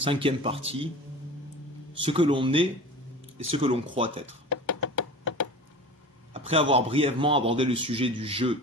Cinquième partie, ce que l'on est et ce que l'on croit être. Après avoir brièvement abordé le sujet du jeu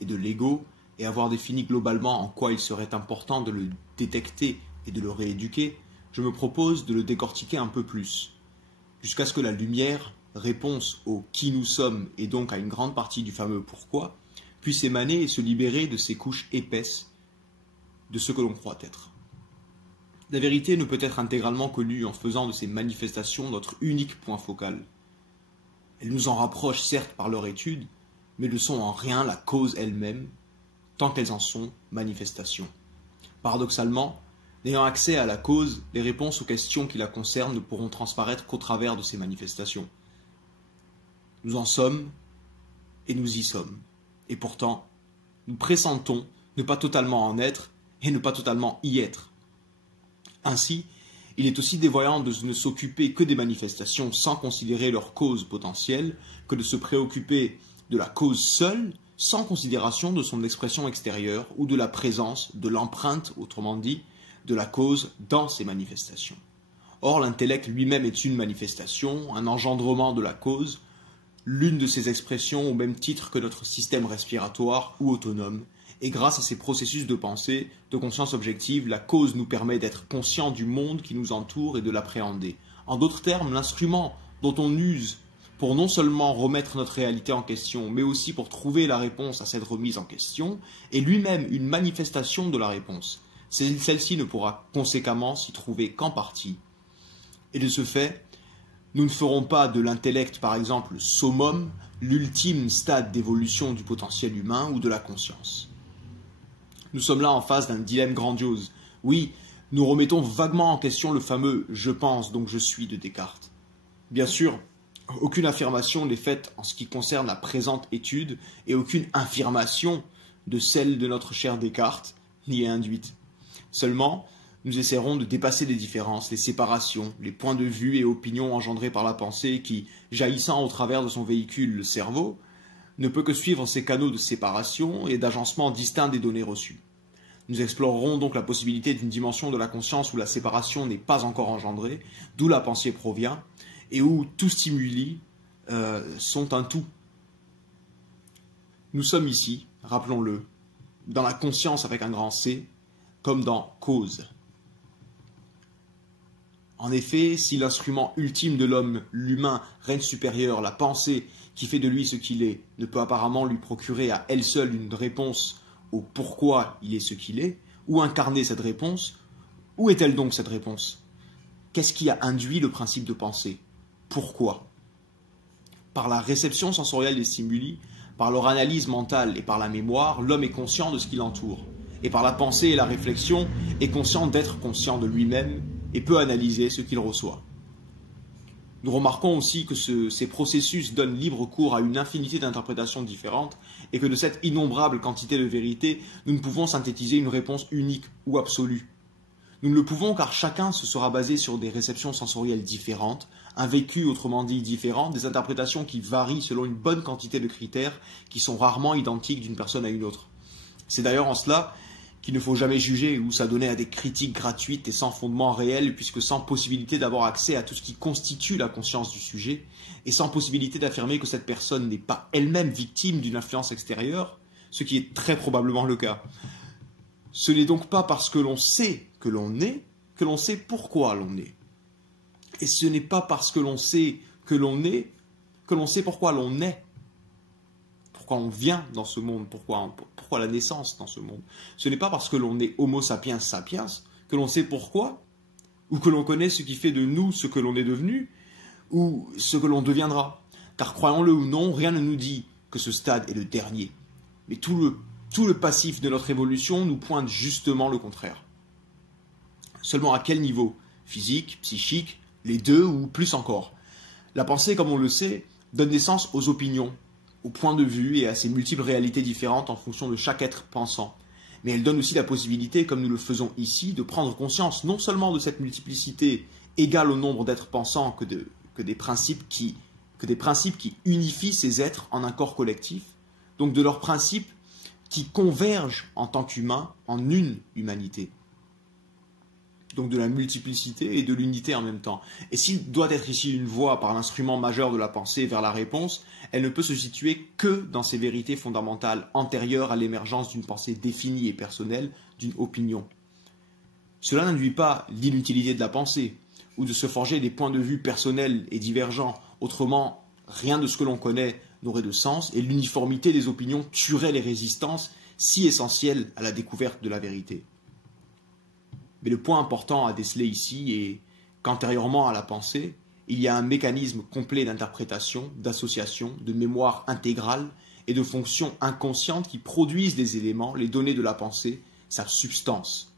et de l'ego, et avoir défini globalement en quoi il serait important de le détecter et de le rééduquer, je me propose de le décortiquer un peu plus, jusqu'à ce que la lumière, réponse au qui nous sommes et donc à une grande partie du fameux pourquoi, puisse émaner et se libérer de ces couches épaisses de ce que l'on croit être. La vérité ne peut être intégralement connue en faisant de ces manifestations notre unique point focal. Elles nous en rapprochent certes par leur étude, mais ne sont en rien la cause elle-même, tant qu'elles en sont manifestations. Paradoxalement, n'ayant accès à la cause, les réponses aux questions qui la concernent ne pourront transparaître qu'au travers de ces manifestations. Nous en sommes et nous y sommes. Et pourtant, nous pressentons ne pas totalement en être et ne pas totalement y être. Ainsi, il est aussi dévoyant de ne s'occuper que des manifestations sans considérer leur cause potentielle que de se préoccuper de la cause seule sans considération de son expression extérieure ou de la présence, de l'empreinte, autrement dit, de la cause dans ces manifestations. Or, l'intellect lui-même est une manifestation, un engendrement de la cause, l'une de ces expressions au même titre que notre système respiratoire ou autonome, et grâce à ces processus de pensée, de conscience objective, la cause nous permet d'être conscient du monde qui nous entoure et de l'appréhender. En d'autres termes, l'instrument dont on use pour non seulement remettre notre réalité en question, mais aussi pour trouver la réponse à cette remise en question, est lui-même une manifestation de la réponse. Celle-ci ne pourra conséquemment s'y trouver qu'en partie. Et de ce fait, nous ne ferons pas de l'intellect, par exemple, summum, l'ultime stade d'évolution du potentiel humain ou de la conscience. Nous sommes là en face d'un dilemme grandiose. Oui, nous remettons vaguement en question le fameux « je pense, donc je suis » de Descartes. Bien sûr, aucune affirmation n'est faite en ce qui concerne la présente étude et aucune infirmation de celle de notre cher Descartes n'y est induite. Seulement, nous essaierons de dépasser les différences, les séparations, les points de vue et opinions engendrés par la pensée qui, jaillissant au travers de son véhicule, le cerveau, ne peut que suivre ces canaux de séparation et d'agencement distincts des données reçues. Nous explorerons donc la possibilité d'une dimension de la conscience où la séparation n'est pas encore engendrée, d'où la pensée provient, et où tous stimuli sont un tout. Nous sommes ici, rappelons-le, dans la conscience avec un grand C, comme dans cause. En effet, si l'instrument ultime de l'homme, l'humain, règne supérieur, la pensée, qui fait de lui ce qu'il est, ne peut apparemment lui procurer à elle seule une réponse au pourquoi il est ce qu'il est, ou incarner cette réponse, où est-elle donc cette réponse? Qu'est-ce qui a induit le principe de pensée? Pourquoi? Par la réception sensorielle des stimuli, par leur analyse mentale et par la mémoire, l'homme est conscient de ce qui l'entoure. Et par la pensée et la réflexion, est conscient d'être conscient de lui-même et peut analyser ce qu'il reçoit. Nous remarquons aussi que ces processus donnent libre cours à une infinité d'interprétations différentes et que de cette innombrable quantité de vérités, nous ne pouvons synthétiser une réponse unique ou absolue. Nous ne le pouvons car chacun se sera basé sur des réceptions sensorielles différentes, un vécu autrement dit différent, des interprétations qui varient selon une bonne quantité de critères qui sont rarement identiques d'une personne à une autre. C'est d'ailleurs en cela qu'il ne faut jamais juger ou s'adonner à des critiques gratuites et sans fondement réel, puisque sans possibilité d'avoir accès à tout ce qui constitue la conscience du sujet, et sans possibilité d'affirmer que cette personne n'est pas elle-même victime d'une influence extérieure, ce qui est très probablement le cas. Ce n'est donc pas parce que l'on sait que l'on sait pourquoi l'on est. Et ce n'est pas parce que l'on sait que l'on est, que l'on sait pourquoi l'on est. Pourquoi on vient dans ce monde, pourquoi la naissance dans ce monde. Ce n'est pas parce que l'on est Homo sapiens sapiens que l'on sait pourquoi, ou que l'on connaît ce qui fait de nous ce que l'on est devenu, ou ce que l'on deviendra. Car croyons-le ou non, rien ne nous dit que ce stade est le dernier. Mais tout le passif de notre évolution nous pointe justement le contraire. Seulement à quel niveau? Physique, psychique, les deux ou plus encore? La pensée, comme on le sait, donne naissance aux opinions, aux points de vue et à ces multiples réalités différentes en fonction de chaque être pensant. Mais elle donne aussi la possibilité, comme nous le faisons ici, de prendre conscience non seulement de cette multiplicité égale au nombre d'êtres pensants que des principes qui unifient ces êtres en un corps collectif, donc de leurs principes qui convergent en tant qu'humains en une humanité. donc de la multiplicité et de l'unité en même temps. Et s'il doit être ici une voie par l'instrument majeur de la pensée vers la réponse, elle ne peut se situer que dans ces vérités fondamentales antérieures à l'émergence d'une pensée définie et personnelle, d'une opinion. Cela n'induit pas l'inutilité de la pensée, ou de se forger des points de vue personnels et divergents. Autrement, rien de ce que l'on connaît n'aurait de sens, et l'uniformité des opinions tuerait les résistances si essentielles à la découverte de la vérité. Mais le point important à déceler ici est qu'antérieurement à la pensée, il y a un mécanisme complet d'interprétation, d'association, de mémoire intégrale et de fonctions inconscientes qui produisent des éléments, les données de la pensée, sa substance.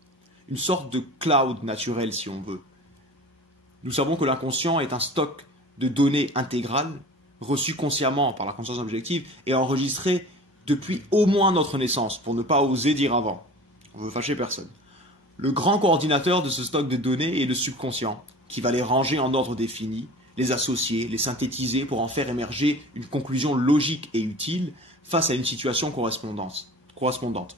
Une sorte de cloud naturel si on veut. Nous savons que l'inconscient est un stock de données intégrales reçues consciemment par la conscience objective et enregistrées depuis au moins notre naissance, pour ne pas oser dire avant. On ne veut fâcher personne. Le grand coordinateur de ce stock de données est le subconscient, qui va les ranger en ordre défini, les associer, les synthétiser pour en faire émerger une conclusion logique et utile face à une situation correspondante.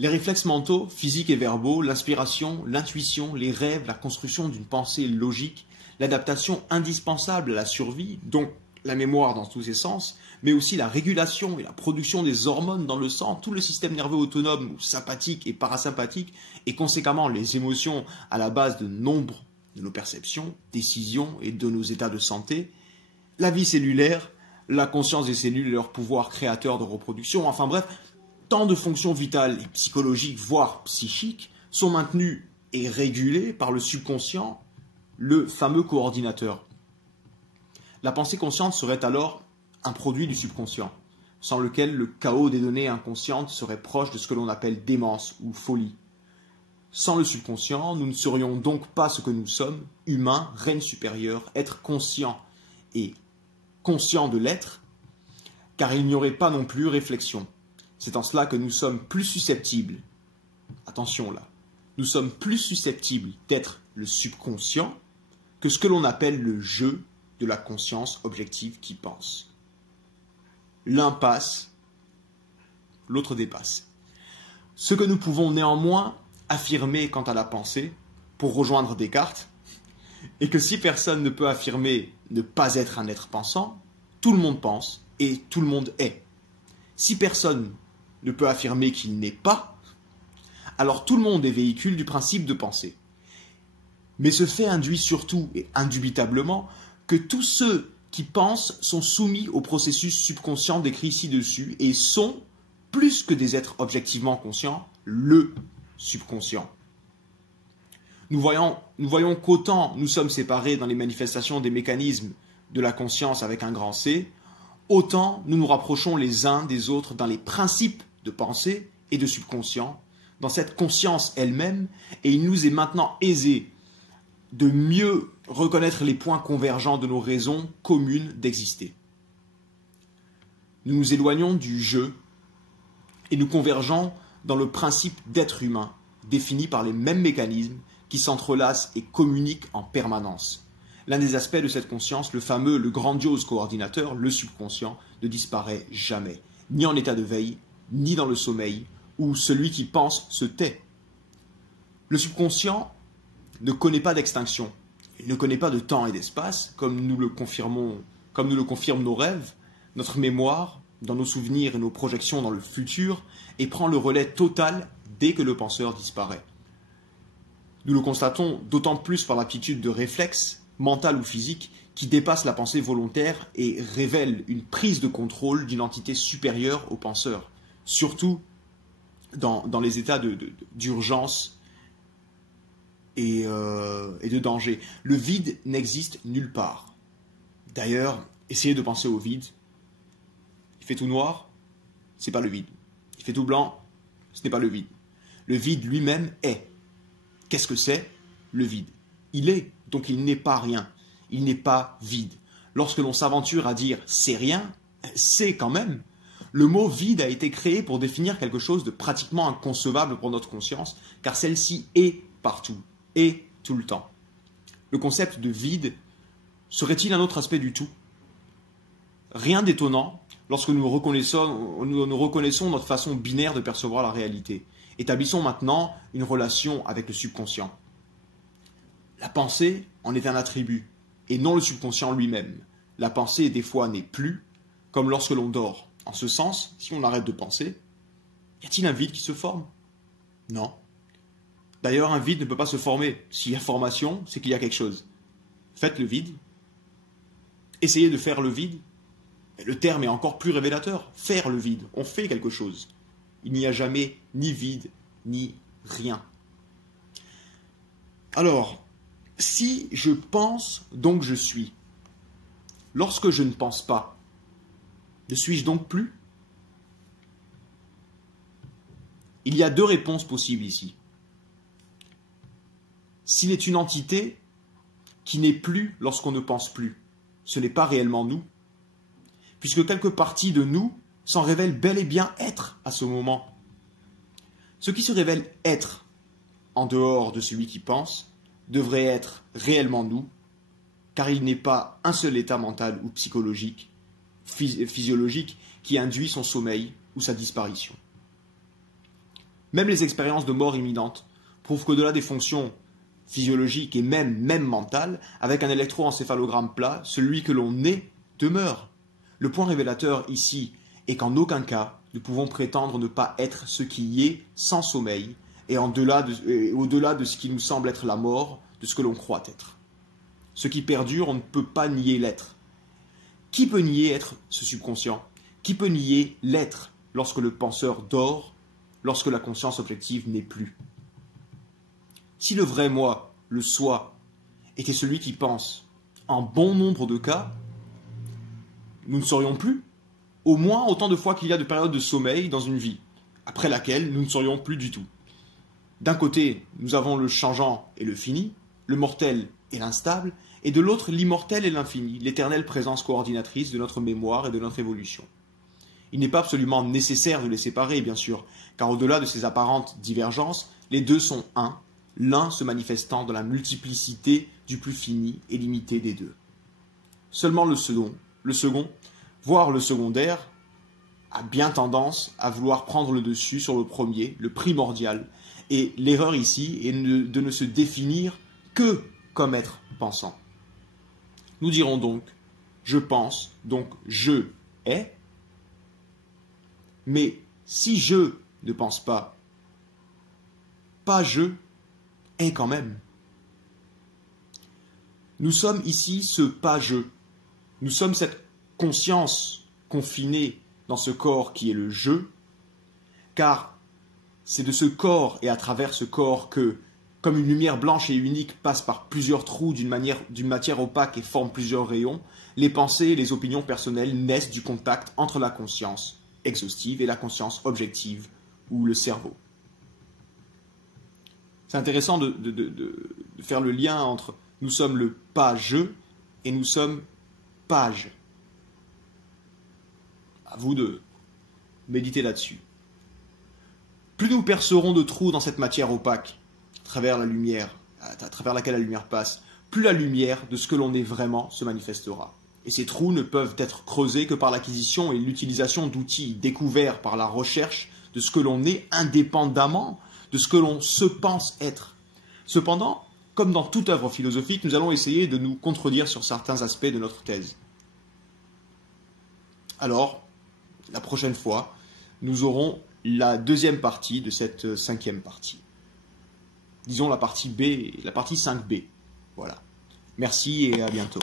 Les réflexes mentaux, physiques et verbaux, l'inspiration, l'intuition, les rêves, la construction d'une pensée logique, l'adaptation indispensable à la survie, donc la mémoire dans tous ses sens, mais aussi la régulation et la production des hormones dans le sang, tout le système nerveux autonome, sympathique et parasympathique, et conséquemment les émotions à la base de nombre de nos perceptions, décisions et de nos états de santé, la vie cellulaire, la conscience des cellules et leur pouvoir créateur de reproduction, enfin bref, tant de fonctions vitales et psychologiques, voire psychiques, sont maintenues et régulées par le subconscient, le fameux coordinateur. La pensée consciente serait alors un produit du subconscient, sans lequel le chaos des données inconscientes serait proche de ce que l'on appelle démence ou folie. Sans le subconscient, nous ne serions donc pas ce que nous sommes, humains, règne supérieur, être conscient et conscient de l'être, car il n'y aurait pas non plus réflexion. C'est en cela que nous sommes plus susceptibles, attention là, nous sommes plus susceptibles d'être le subconscient que ce que l'on appelle le jeu de la conscience objective qui pense. L'un passe, l'autre dépasse. Ce que nous pouvons néanmoins affirmer quant à la pensée, pour rejoindre Descartes, est que si personne ne peut affirmer ne pas être un être pensant, tout le monde pense et tout le monde est. Si personne ne peut affirmer qu'il n'est pas, alors tout le monde est véhicule du principe de pensée. Mais ce fait induit surtout et indubitablement que tous ceux qui pensent sont soumis au processus subconscient décrit ci-dessus et sont, plus que des êtres objectivement conscients, le subconscient. Nous voyons qu'autant nous sommes séparés dans les manifestations des mécanismes de la conscience avec un grand C, autant nous nous rapprochons les uns des autres dans les principes de pensée et de subconscient, dans cette conscience elle-même, et il nous est maintenant aisé de mieux reconnaître les points convergents de nos raisons communes d'exister. Nous nous éloignons du jeu et nous convergeons dans le principe d'être humain, défini par les mêmes mécanismes qui s'entrelacent et communiquent en permanence. L'un des aspects de cette conscience, le grandiose coordinateur, le subconscient, ne disparaît jamais, ni en état de veille, ni dans le sommeil, où celui qui pense se tait. Le subconscient ne connaît pas d'extinction, il ne connaît pas de temps et d'espace, comme nous le confirment nos rêves, notre mémoire, dans nos souvenirs et nos projections dans le futur, et prend le relais total dès que le penseur disparaît. Nous le constatons d'autant plus par l'aptitude de réflexe, mental ou physique, qui dépasse la pensée volontaire et révèle une prise de contrôle d'une entité supérieure au penseur, surtout dans les états d'urgence et de danger. Le vide n'existe nulle part. D'ailleurs, essayez de penser au vide. Il fait tout noir, c'est pas le vide. Il fait tout blanc, ce n'est pas le vide. Le vide lui-même est. Qu'est-ce que c'est? Le vide. Il est, donc il n'est pas rien. Il n'est pas vide. Lorsque l'on s'aventure à dire « c'est rien », c'est quand même. Le mot « vide » a été créé pour définir quelque chose de pratiquement inconcevable pour notre conscience, car celle-ci est partout, et tout le temps. Le concept de vide serait-il un autre aspect du tout? Rien d'étonnant lorsque nous reconnaissons notre façon binaire de percevoir la réalité. Établissons maintenant une relation avec le subconscient. La pensée en est un attribut, et non le subconscient lui-même. La pensée, des fois, n'est plus, comme lorsque l'on dort. En ce sens, si on arrête de penser, y a-t-il un vide qui se forme? Non. D'ailleurs, un vide ne peut pas se former. S'il y a formation, c'est qu'il y a quelque chose. Faites le vide. Essayez de faire le vide. Le terme est encore plus révélateur. Faire le vide. On fait quelque chose. Il n'y a jamais ni vide, ni rien. Alors, si je pense, donc je suis. Lorsque je ne pense pas, ne suis-je donc plus? Il y a deux réponses possibles ici. S'il est une entité qui n'est plus lorsqu'on ne pense plus, ce n'est pas réellement nous, puisque quelques parties de nous s'en révèlent bel et bien être à ce moment. Ce qui se révèle être, en dehors de celui qui pense, devrait être réellement nous, car il n'est pas un seul état mental ou psychologique, physiologique, qui induit son sommeil ou sa disparition. Même les expériences de mort imminente prouvent qu'au-delà des fonctions physiologiques et même mentales, avec un électroencéphalogramme plat, celui que l'on est demeure. Le point révélateur ici est qu'en aucun cas nous pouvons prétendre ne pas être ce qui y est sans sommeil et au-delà de ce qui nous semble être la mort, de ce que l'on croit être. Ce qui perdure, on ne peut pas nier l'être. Qui peut nier être ce subconscient? Qui peut nier l'être lorsque le penseur dort, lorsque la conscience objective n'est plus? Si le vrai moi, le soi, était celui qui pense, en bon nombre de cas, nous ne serions plus, au moins autant de fois qu'il y a de périodes de sommeil dans une vie, après laquelle nous ne serions plus du tout. D'un côté, nous avons le changeant et le fini, le mortel et l'instable, et de l'autre, l'immortel et l'infini, l'éternelle présence coordinatrice de notre mémoire et de notre évolution. Il n'est pas absolument nécessaire de les séparer, bien sûr, car au-delà de ces apparentes divergences, les deux sont un, l'un se manifestant dans la multiplicité du plus fini et limité des deux. Seulement le second, voire le secondaire, a bien tendance à vouloir prendre le dessus sur le premier, le primordial, et l'erreur ici est de ne se définir que comme être pensant. Nous dirons donc « je pense », donc « je est », mais si je ne pense pas, pas je est quand même. Nous sommes ici ce pas je. Nous sommes cette conscience confinée dans ce corps qui est le je, car c'est de ce corps et à travers ce corps que, comme une lumière blanche et unique passe par plusieurs trous d'une matière opaque et forme plusieurs rayons, les pensées et les opinions personnelles naissent du contact entre la conscience exhaustive et la conscience objective, ou le cerveau. C'est intéressant de faire le lien entre nous sommes le pas je et nous sommes page. À vous de méditer là-dessus. Plus nous percerons de trous dans cette matière opaque, à travers la lumière, à travers laquelle la lumière passe, plus la lumière de ce que l'on est vraiment se manifestera. Et ces trous ne peuvent être creusés que par l'acquisition et l'utilisation d'outils découverts par la recherche de ce que l'on est indépendamment de ce que l'on se pense être. Cependant, comme dans toute œuvre philosophique, nous allons essayer de nous contredire sur certains aspects de notre thèse. Alors, la prochaine fois, nous aurons la deuxième partie de cette cinquième partie. Disons la partie B, la partie 5B. Voilà. Merci et à bientôt.